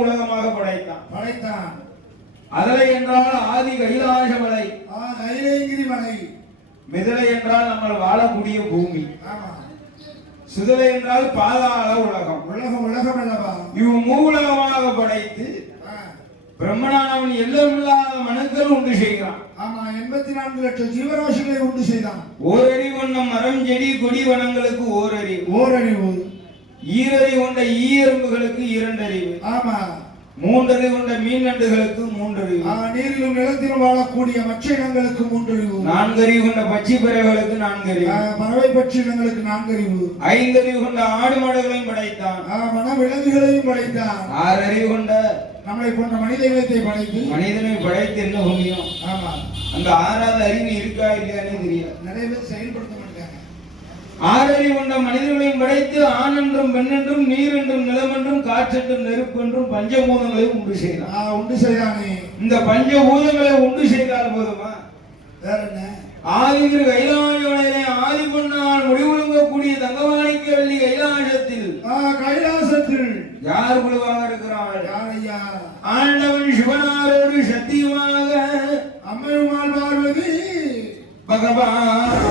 உலகமாக படைத்தான். அதலை என்றால் ஆதி கைலாசமலை, கைலேங்கிரி மலை. மிதலை என்றால் நம்ம வாழக்கூடிய பூமி. சுதலை என்றால் பாதாள உலகம். உலகம் அல்லவா? இவ் மூலகமாக படைத்து பிரம்மனானவன் எல்லமில்லாத மனுக்கள் உண்டு செய்கிறான். 84 லட்சம் ஜீவராசிகளை உண்டு செய்தான். ஓரறிவு கொண்ட மரம் செடி கொடி வனங்களுக்கு ஓரறிவு. ஈரறிவு கொண்ட ஈயரும்புகளுக்கு 2 அறிவு. 3 அறிவு கொண்ட மீன் நண்டுகளுக்கு 3 அறிவு. நீரிலும் நிலத்திலும் வாழக்கூடிய மற்ற இனங்களுக்கு 3 அறிவு. 4 அறிவு கொண்ட பட்சி பறவைகளுக்கு 4 அறிவு. பறவை பட்சி இனங்களுக்கு 4 அறிவு. 5 அறிவு கொண்ட ஆடு மாடுகளையும் படைத்தான். வன விலங்குகளையும் படைத்தான். 6 அறிவு கொண்ட நம்மளை போன்ற மனித இனத்தை படைத்து என்ன முடியும்? அந்த 6வது அறிவு இருக்கா இல்லையானே தெரியல. நிறைய பேர் செயல்படுத்த மாட்டாங்க. 6 அறிவு கொண்ட மனிதர்களையும் படைத்து ஆண் என்றும் பெண் என்றும் நீர் என்றும் நிலம் என்றும் காற்றென்றும் நெருப்பு என்றும் பஞ்சபூதங்களையும் உண்டு செய்தானே. இந்த பஞ்சபூதங்களை உண்டு செய்தால் போதுமா? வேற என்ன? ஆதிகிரு கைலாசமலையிலே ஆதி பொன்னால் முடிவுழுங்கக்கூடிய தங்கமாணிக்க வெள்ளி கைலாசத்தில் யார் குழுவாக இருக்கிறாள்? ஆண்டவன் சிவனாரோடு சத்தியமாக அம்மையுமாள் பார்வதி பகவான்